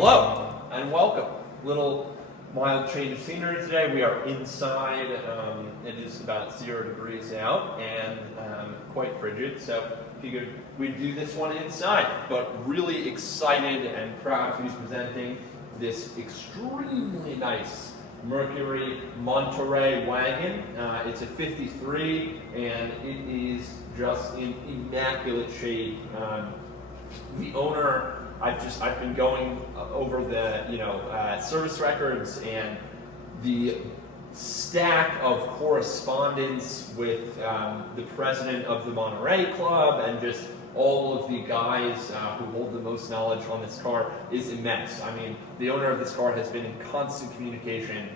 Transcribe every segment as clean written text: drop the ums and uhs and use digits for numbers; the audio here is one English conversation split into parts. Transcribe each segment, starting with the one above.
Hello and welcome. Little mild change of scenery today. We are inside. It is about 0 degrees out and quite frigid. So figured we'd do this one inside. But really excited and proud to be presenting this extremely nice Mercury Monterey Wagon. It's a 53 and it is just in immaculate shape. The owner, I've been going over the service records and the stack of correspondence with the president of the Monterey Club and just all of the guys who hold the most knowledge on this car is immense. I mean, the owner of this car has been in constant communication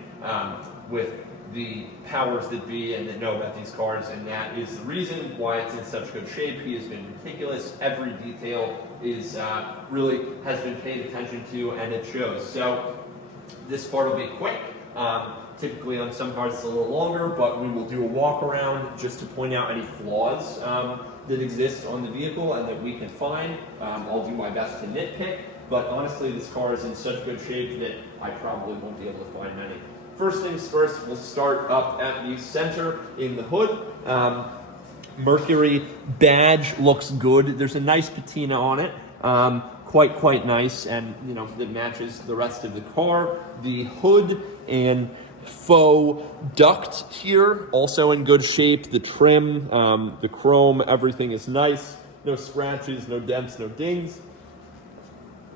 with the powers that be and that know about these cars, and that is the reason why it's in such good shape. He has been meticulous. Every detail is really has been paid attention to, and it shows. So this part will be quick. Typically on some cars it's a little longer, but we will do a walk around just to point out any flaws that exist on the vehicle and that we can find. I'll do my best to nitpick, but honestly this car is in such good shape that I probably won't be able to find many. First things first, we'll start up at the center in the hood. Mercury badge looks good. There's a nice patina on it, quite nice, and that matches the rest of the car. The hood and faux duct here, also in good shape. The trim, the chrome, everything is nice. No scratches, no dents, no dings.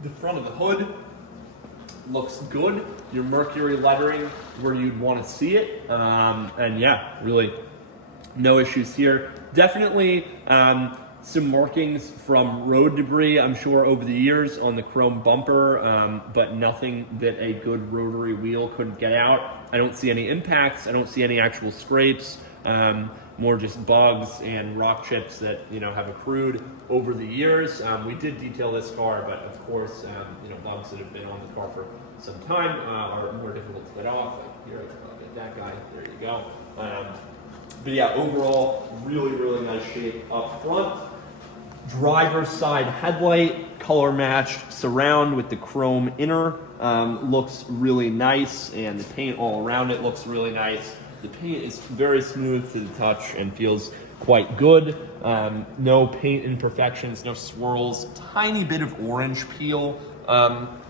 The front of the hood looks good. Your Mercury lettering where you'd want to see it. And yeah, really no issues here. Definitely some markings from road debris, I'm sure, over the years on the chrome bumper, but nothing that a good rotary wheel couldn't get out. I don't see any impacts. I don't see any actual scrapes. More just bugs and rock chips that have accrued over the years. We did detail this car, but of course, bugs that have been on the car for some time are more difficult to get off. Like here, I'll get that guy. There you go. But yeah, overall, really nice shape up front. Driver's side headlight, color matched surround with the chrome inner, looks really nice, and the paint all around it looks really nice. The paint is very smooth to the touch and feels quite good. No paint imperfections, no swirls, tiny bit of orange peel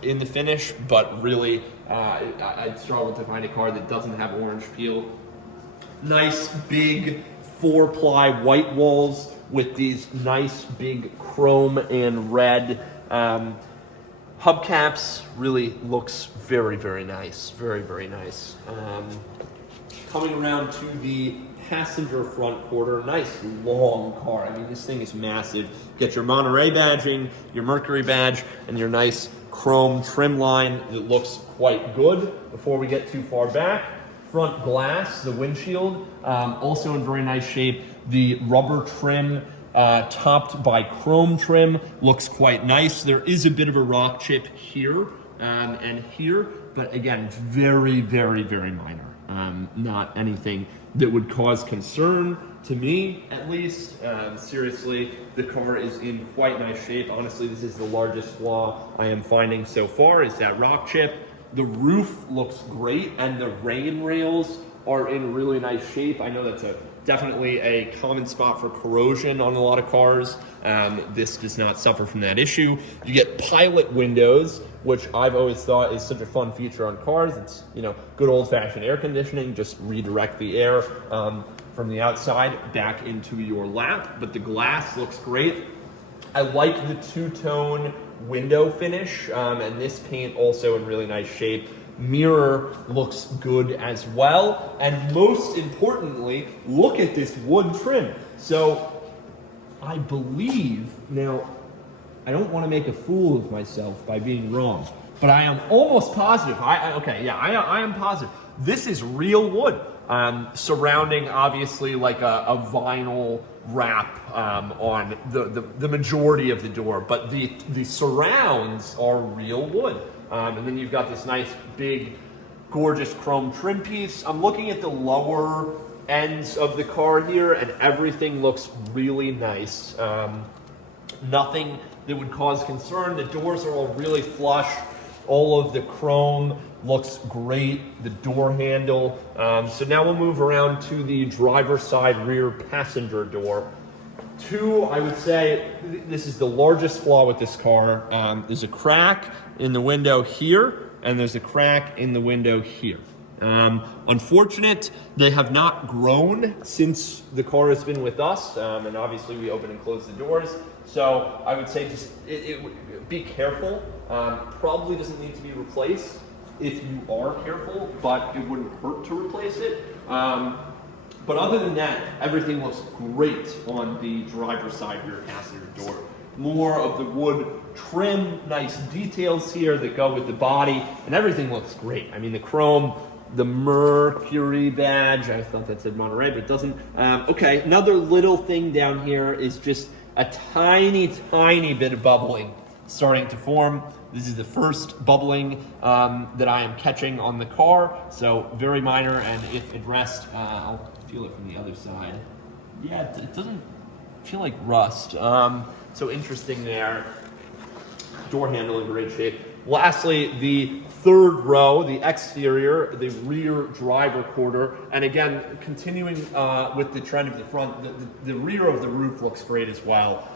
in the finish, but really I'd struggle to find a car that doesn't have orange peel. Nice big 4-ply white walls with these nice big chrome and red hubcaps. Really looks very nice, very nice. Coming around to the passenger front quarter, nice long car. I mean, this thing is massive. Get your Monterey badging, your Mercury badge, and your nice chrome trim line. It looks quite good. Before we get too far back, front glass, the windshield, also in very nice shape. The rubber trim topped by chrome trim looks quite nice. There is a bit of a rock chip here and here, but again, very minor. Not anything that would cause concern to me, at least. Seriously, the car is in quite nice shape. Honestly, this is the largest flaw I am finding so far, is that rock chip. The roof looks great, and the rain rails are in really nice shape. I know that's definitely a common spot for corrosion on a lot of cars. This does not suffer from that issue. You get pilot windows, which I've always thought is such a fun feature on cars. It's, good old-fashioned air conditioning. Just redirect the air from the outside back into your lap. But the glass looks great. I like the two-tone window finish, and this paint also in really nice shape. Mirror looks good as well, and most importantly, look at this wood trim. So I believe, now I don't want to make a fool of myself by being wrong, but I am almost positive, I am positive this is real wood, surrounding obviously like a vinyl wrap on the majority of the door, but the surrounds are real wood. And then you've got this nice big gorgeous chrome trim piece. I'm looking at the lower ends of the car here and everything looks really nice. Nothing that would cause concern. The doors are all really flush. All of the chrome looks great, the door handle. So now we'll move around to the driver's side rear passenger door. I would say this is the largest flaw with this car. There's a crack in the window here, and there's a crack in the window here. Unfortunate, they have not grown since the car has been with us, and obviously we open and close the doors. So I would say just be careful. Probably doesn't need to be replaced if you are careful, but it wouldn't hurt to replace it. But other than that, everything looks great on the driver's side rear passenger door. More of the wood trim, nice details here that go with the body, and everything looks great. I mean, the chrome, the Mercury badge, I thought that said Monterey, but it doesn't. Okay, another little thing down here is just a tiny, tiny bit of bubbling starting to form. This is the first bubbling that I am catching on the car, so very minor, and if addressed, I'll feel it from the other side. Yeah, it doesn't feel like rust. So interesting there. Door handle in great shape. Lastly, the third row, the exterior, the rear driver quarter, and again, continuing with the trend of the front, the rear of the roof looks great as well.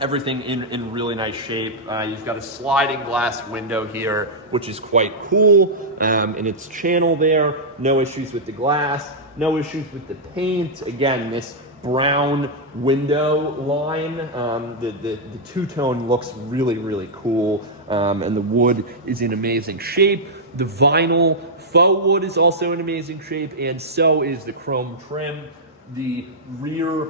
Everything in really nice shape. You've got a sliding glass window here, which is quite cool, in its channel there. No issues with the glass, no issues with the paint. Again, this brown window line, the two-tone looks really, really cool, and the wood is in amazing shape. The vinyl faux wood is also in amazing shape, and so is the chrome trim. The rear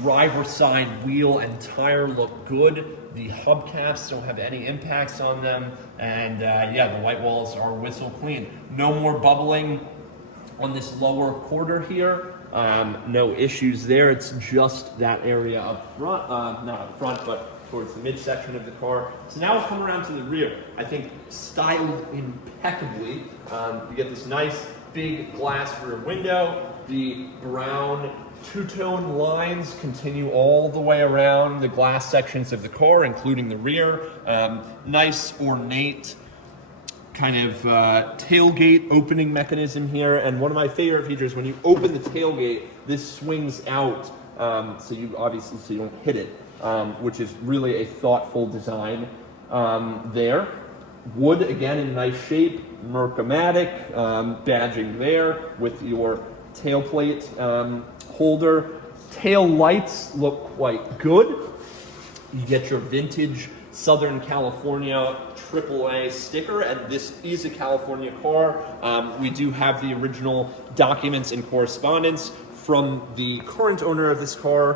driver side wheel and tire look good. The hubcaps don't have any impacts on them, and yeah, the white walls are whistle clean. No more bubbling on this lower quarter here. No issues there. It's just that area up front, not up front, but towards the midsection of the car. So now we'll come around to the rear. I think styled impeccably. You get this nice big glass rear window. The brown two-tone lines continue all the way around the glass sections of the car, including the rear. Nice ornate kind of tailgate opening mechanism here, and one of my favorite features, when you open the tailgate, this swings out, so you don't hit it, which is really a thoughtful design there. Wood, again, in nice shape, Mercury badging there with your tailplate holder. Tail lights look quite good. You get your vintage Southern California AAA sticker, and this is a California car. We do have the original documents and correspondence from the current owner of this car,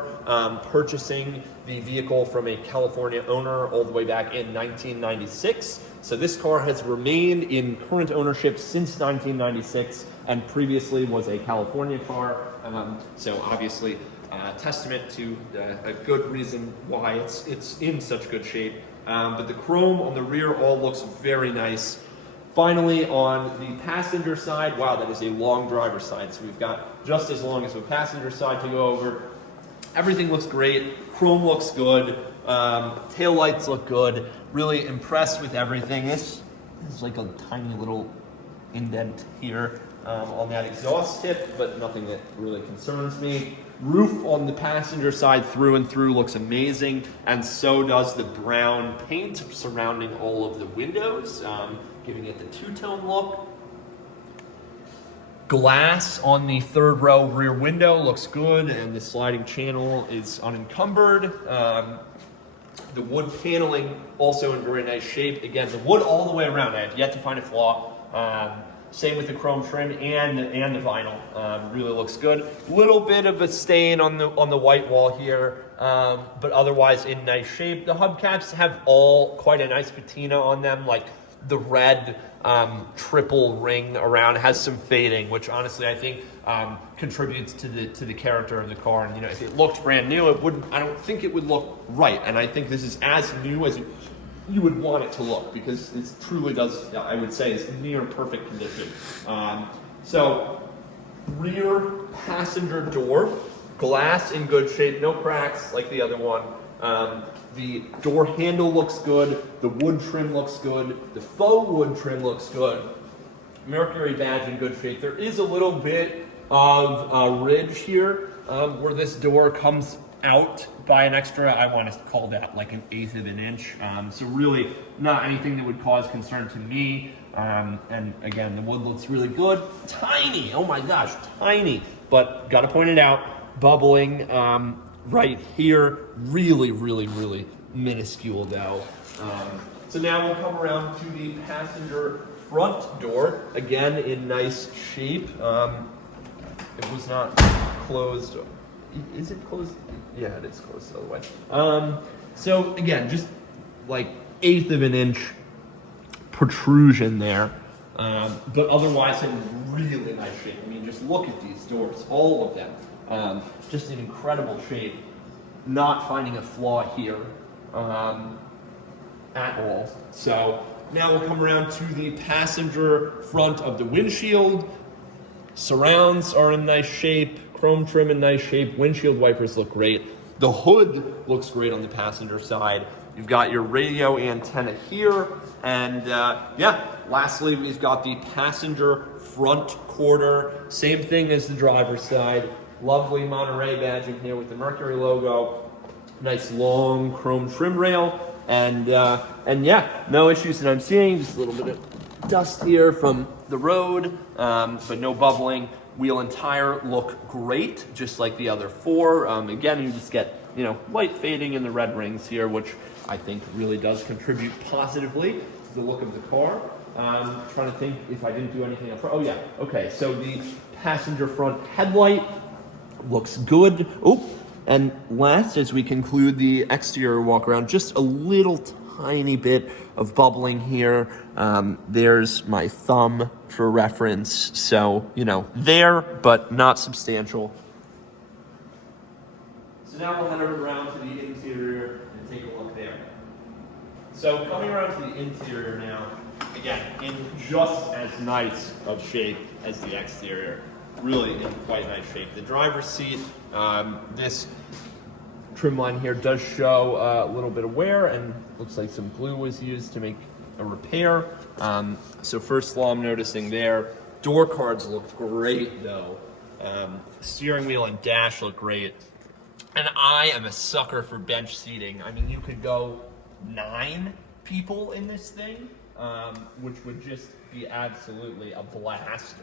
purchasing the vehicle from a California owner all the way back in 1996. So this car has remained in current ownership since 1996, and previously was a California car. So obviously, testament to a good reason why it's in such good shape. But the chrome on the rear all looks very nice. Finally, on the passenger side, wow, that is a long driver's side. So we've got just as long as the passenger side to go over. Everything looks great. Chrome looks good. Tail lights look good. Really impressed with everything. This is like a tiny little indent here on that exhaust tip, but nothing that really concerns me. Roof on the passenger side through and through looks amazing, and so does the brown paint surrounding all of the windows, giving it the two-tone look. Glass on the third row rear window looks good, and the sliding channel is unencumbered. The wood paneling also in very nice shape. Again, the wood all the way around. I have yet to find a flaw. Same with the chrome trim and the vinyl. Really looks good. Little bit of a stain on the white wall here, but otherwise in nice shape. The hubcaps have all quite a nice patina on them, like the red triple ring around has some fading, which honestly I think contributes to the character of the car. And if it looked brand new, it wouldn't. I don't think it would look right. And I think this is as new as you would want it to look, because it truly does, I would say, is near perfect condition. So rear passenger door, glass in good shape, no cracks like the other one. The door handle looks good. The wood trim looks good. The faux wood trim looks good. Mercury badge in good shape. There is a little bit of a ridge here where this door comes out by an extra, I want to call that like 1/8 of an inch. So really not anything that would cause concern to me. And again, the wood looks really good. Tiny, oh my gosh, tiny. But gotta point it out, bubbling right here. Really, really, really minuscule though. So now we'll come around to the passenger front door, again in nice shape. It was not closed. Is it closed? Yeah, it is closed the other way. So again, just like 1/8 of an inch protrusion there. But otherwise in really nice shape. I mean, just look at these doors, all of them. Just in incredible shape. Not finding a flaw here at all. So now we'll come around to the passenger front of the windshield. Surrounds are in nice shape. Chrome trim in nice shape. Windshield wipers look great. The hood looks great on the passenger side. You've got your radio antenna here. And yeah, lastly, we've got the passenger front quarter. Same thing as the driver's side. Lovely Monterey badging here with the Mercury logo. Nice long chrome trim rail. And yeah, no issues that I'm seeing. Just a little bit of dust here from the road, but no bubbling. Wheel and tire look great, just like the other four. Again, you just get, light fading in the red rings here, which I think really does contribute positively to the look of the car. Trying to think if I didn't do anything up front. Oh yeah, okay, so the passenger front headlight looks good. Oh, and last, as we conclude the exterior walk around, just a little tiny bit of bubbling here. There's my thumb for reference. So, there, but not substantial. So now we'll head around to the interior and take a look there. So coming around to the interior now, again, in just as nice of shape as the exterior. Really in quite nice shape. The driver's seat, this trim line here does show a little bit of wear, and looks like some glue was used to make a repair. So first of all, I'm noticing there, door cards look great though. Steering wheel and dash look great. And I am a sucker for bench seating. I mean, you could go 9 people in this thing, which would just be absolutely a blast.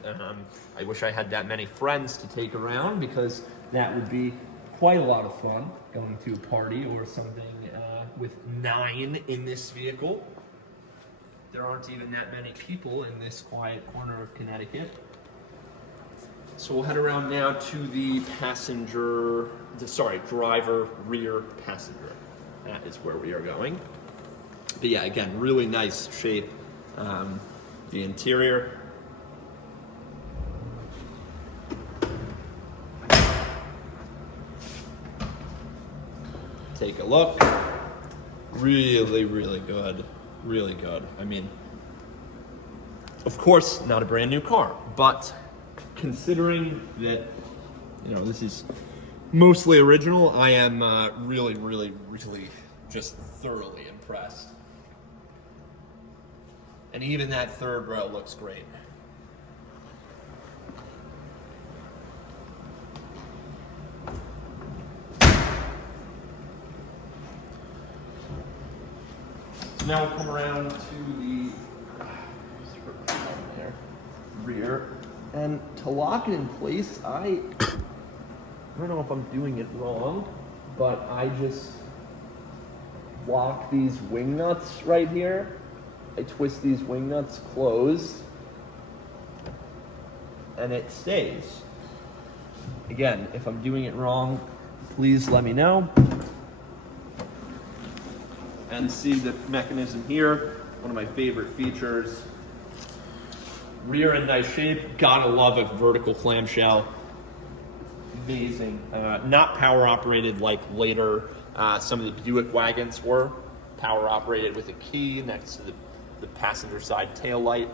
I wish I had that many friends to take around, because that would be quite a lot of fun, going to a party or something with 9 in this vehicle. There aren't even that many people in this quiet corner of Connecticut. So we'll head around now to the driver rear passenger. That is where we are going. But yeah, again, really nice shape. The interior. Take a look. Really, really good. Really good. I mean, of course, not a brand new car, but considering that, this is mostly original, I am really, really, really just thoroughly impressed. And even that third row looks great. So now we'll come around to the rear. And to lock it in place, I don't know if I'm doing it wrong, but I just lock these wing nuts right here. I twist these wing nuts closed, and it stays. Again, if I'm doing it wrong, please let me know. And see the mechanism here, one of my favorite features. Rear in nice shape, gotta love a vertical clamshell. Amazing. Not power operated like later some of the Buick wagons were. Power operated with a key next to the passenger side tail light.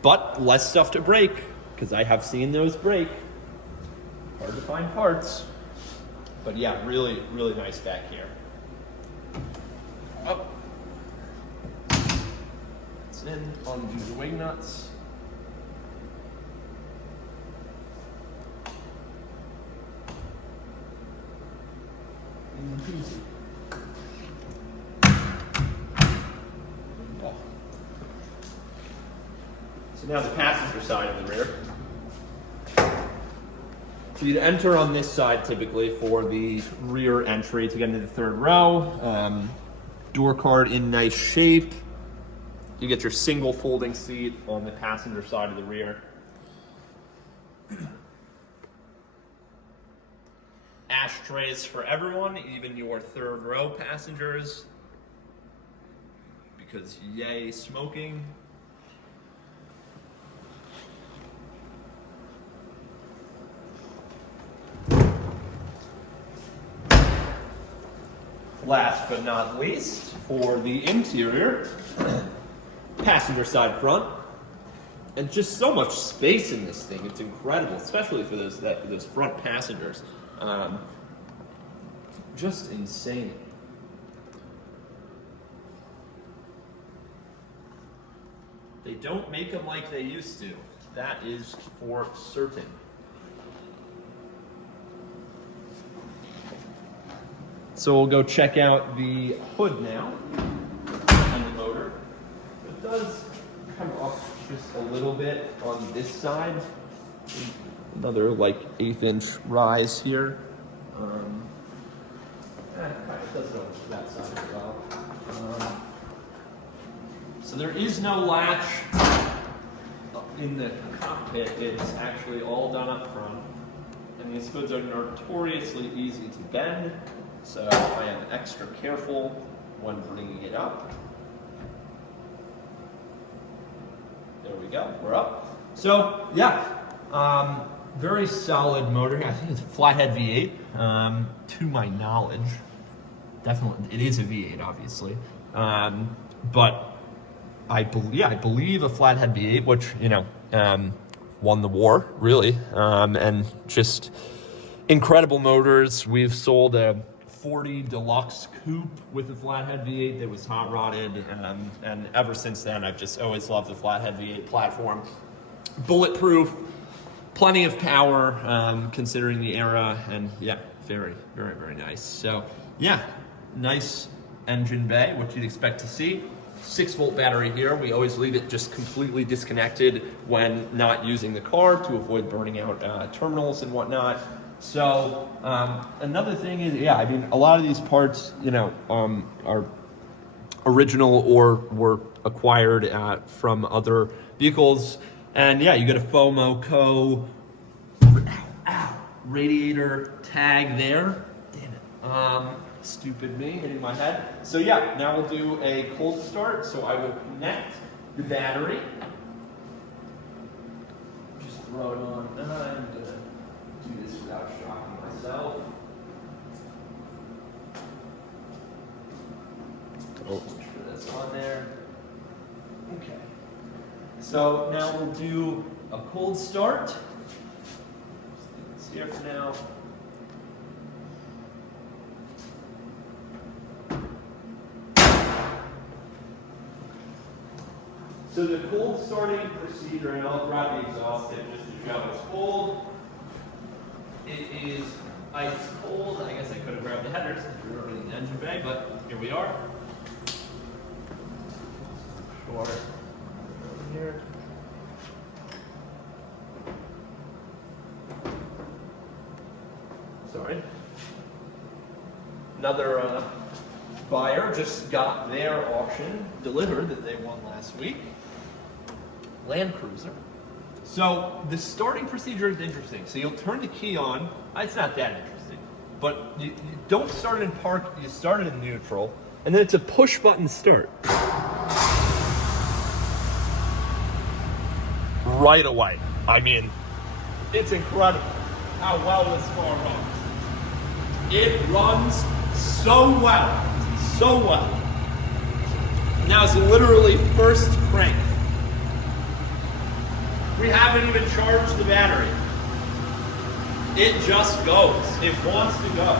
But less stuff to break, because I have seen those break. Hard to find parts. But yeah, really, really nice back here. Up. It's in on these wing nuts. Easy. Oh. So now the passenger side of the rear. So you'd enter on this side typically for the rear entry to get into the third row. Door card in nice shape. You get your single folding seat on the passenger side of the rear. Ashtrays for everyone, even your third row passengers, because yay smoking. Last but not least, for the interior, passenger side front, and just so much space in this thing. It's incredible, especially for those front passengers. Just insane. They don't make them like they used to. That is for certain. So we'll go check out the hood now and the motor. It does come up just a little bit on this side. Another like 1/8 inch rise here. It does go to that side as well. So there is no latch in the cockpit. It's actually all done up front. And these hoods are notoriously easy to bend. So I am extra careful when bringing it up. There we go, we're up. So yeah, very solid motor. I think it's a flathead V8, to my knowledge. Definitely, it is a V8, obviously. But I believe a flathead V8, which, won the war, really. And just incredible motors. We've sold a 40 Deluxe Coupe with a flathead V8 that was hot rodded, and ever since then I've just always loved the flathead V8 platform. Bulletproof, plenty of power considering the era, and yeah, very, very, very nice. So yeah, nice engine bay, what you'd expect to see. 6-volt battery here. We always leave it just completely disconnected when not using the car to avoid burning out terminals and whatnot. So another thing is, yeah, I mean, a lot of these parts, are original or were acquired from other vehicles. And yeah, you get a FOMO radiator tag there. Damn it. Stupid me hitting my head. So yeah, now we'll do a cold start. So I will connect the battery. Just throw it on. I'm gonna do this without shocking myself. Oh, make sure that's on there. Okay. So now we'll do a cold start. Just leave this here for now. So the cold starting procedure, and I'll grab the exhaust tip just to show it's cold. It is ice cold. I guess I could have grabbed the header since we were already in the engine bay, but here we are. Sure. Over here. Sorry. Another buyer just got their auction delivered that they won last week. Land Cruiser. So the starting procedure is interesting. So you'll turn the key on. It's not that interesting, but you don't start it in park. You start it in neutral, and then it's a push button start. Right away. I mean, it's incredible how well this car runs. It runs so well, so well. Now it's literally first crank. We haven't even charged the battery. It just goes. It wants to go.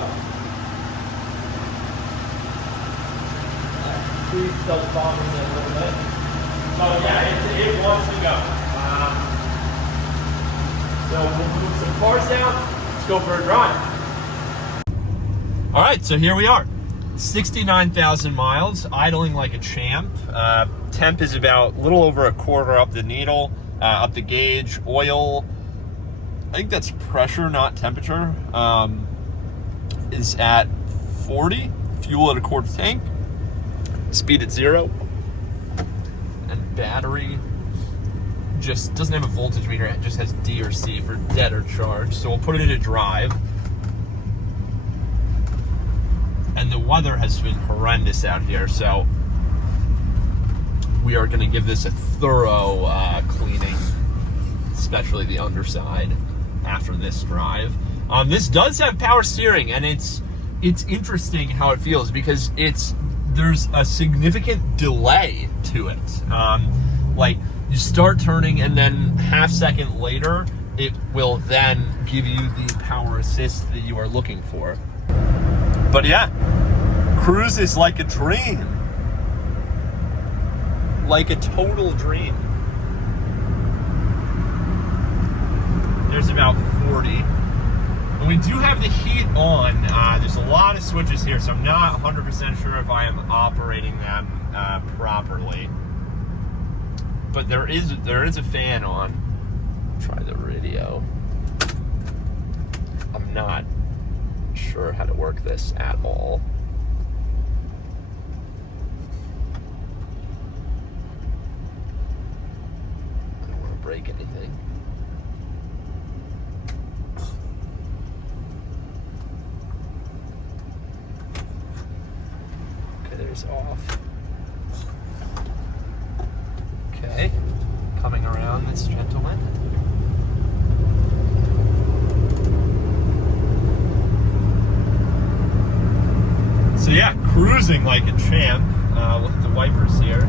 Please still bothering me a little bit. So yeah, it wants to go. So we'll move some cars down. Let's go for a drive. All right, so here we are. 69,000 miles, idling like a champ. Temp is about a little over a quarter up the needle, up the gauge. Oil, I think that's pressure, not temperature, is at 40. Fuel at a quarter tank. Speed at 0. And battery just doesn't have a voltage meter. It just has D or C for dead or charged. So we'll put it into drive. And the weather has been horrendous out here, so we are going to give this a thorough cleaning, especially the underside, after this drive. This does have power steering, and it's interesting how it feels because there's a significant delay to it. Like you start turning, and then half second later, it will then give you the power assist that you are looking for. But yeah, cruise is like a dream. Like a total dream. There's about 40. And we do have the heat on. There's a lot of switches here, so I'm not 100% sure if I am operating them properly. But there is a fan on. Try the radio. I'm not sure how to work this at all. I don't want to break anything. Okay, there's off. Okay, coming around this gentleman. So yeah, cruising like a champ. We'll hit the wipers here.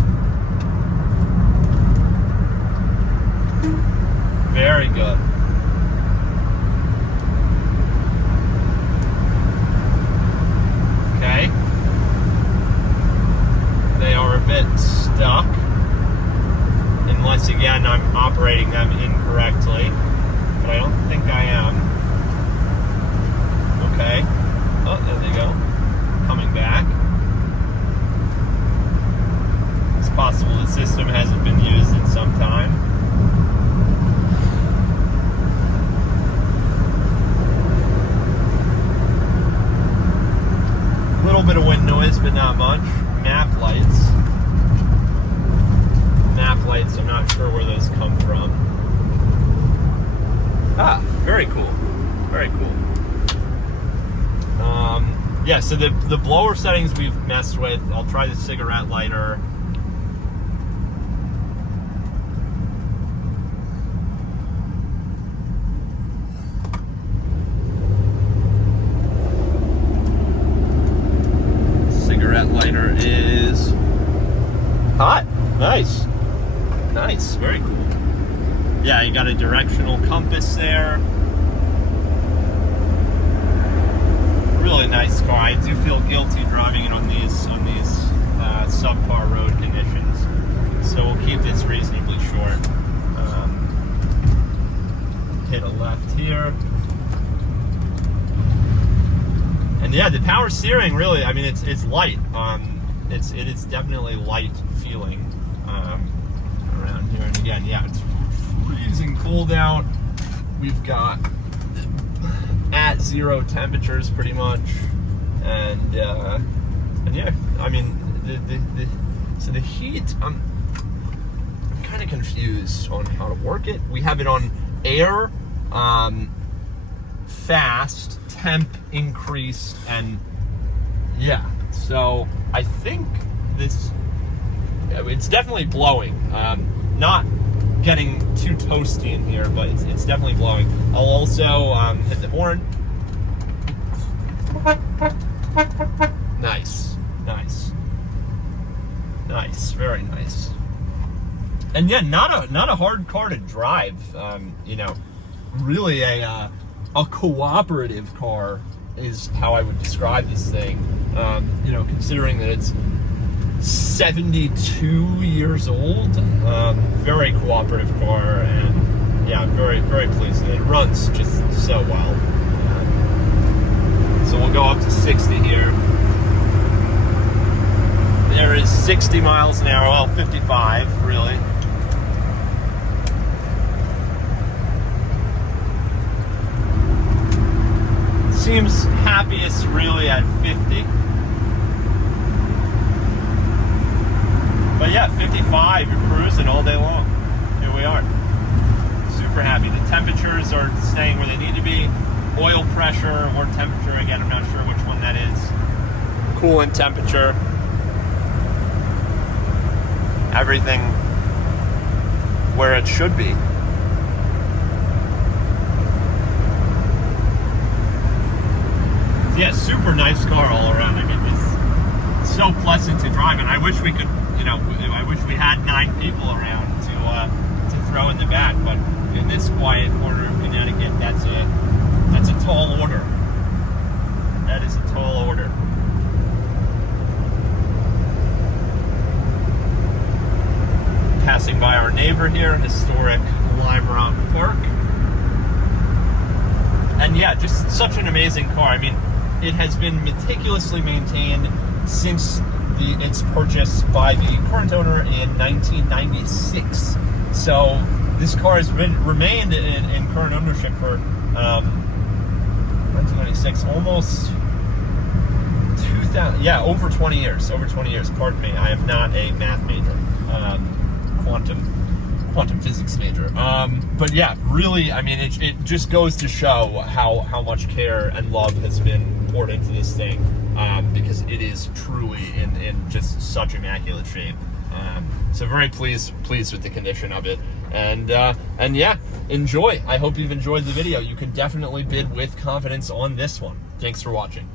Very good. Okay. They are a bit stuck. Unless, again, I'm operating them incorrectly. But I don't think I am. Okay. Oh, there they go. Coming back. It's possible the system hasn't been used in some time. A little bit of wind noise, but not much. Map lights. Map lights, I'm not sure where those come from. Ah, very cool. Very cool. Yeah, so the blower settings we've messed with. I'll try the cigarette lighter. Cigarette lighter is hot. Nice. Nice, very cool. Yeah, you got a directional compass there. Really nice car. I do feel guilty driving it on these subpar road conditions, so we'll keep this reasonably short. Hit a left here, and yeah, the power steering really. I mean, it's light. It is definitely light feeling around here. And again, yeah, it's freezing cold out. We've got at 0 temperatures pretty much, and yeah, I mean so the heat, I'm kind of confused on how to work it. We have it on air, fast, temp increased, and yeah, so I think it's definitely blowing. Not getting too toasty in here, but it's definitely blowing. I'll also hit the horn. Nice, nice, nice, very nice. And yeah, not a hard car to drive. You know, really a a cooperative car is how I would describe this thing. You know, considering that it's 72 years old, very cooperative car, and yeah, very, very pleased. It runs just so well. So we'll go up to 60 here. There is 60 miles an hour, well, 55 really. Seems happiest really at 50. But yeah, 55, you're cruising all day long. Here we are. Super happy. The temperatures are staying where they need to be. Oil pressure or temperature, again, I'm not sure which one that is. Coolant temperature. Everything where it should be. Yeah, super nice car all around. I mean, it's so pleasant to drive, and I wish we could, you know, I wish we had 9 people around to throw in the back. But in this quiet corner of Connecticut, that's a tall order. That is a tall order. Passing by our neighbor here, historic Lime Rock Park. And yeah, just such an amazing car. I mean, it has been meticulously maintained since its purchase by the current owner in 1996. So this car has remained in current ownership for 1996, almost 2000. Yeah, over 20 years. Over 20 years. Pardon me. I am not a math major. Quantum physics major. But yeah, really, I mean, it just goes to show how much care and love has been poured into this thing, because it is truly in just such immaculate shape. So very pleased with the condition of it, and yeah, enjoy. I hope you've enjoyed the video. You can definitely bid with confidence on this one. Thanks for watching.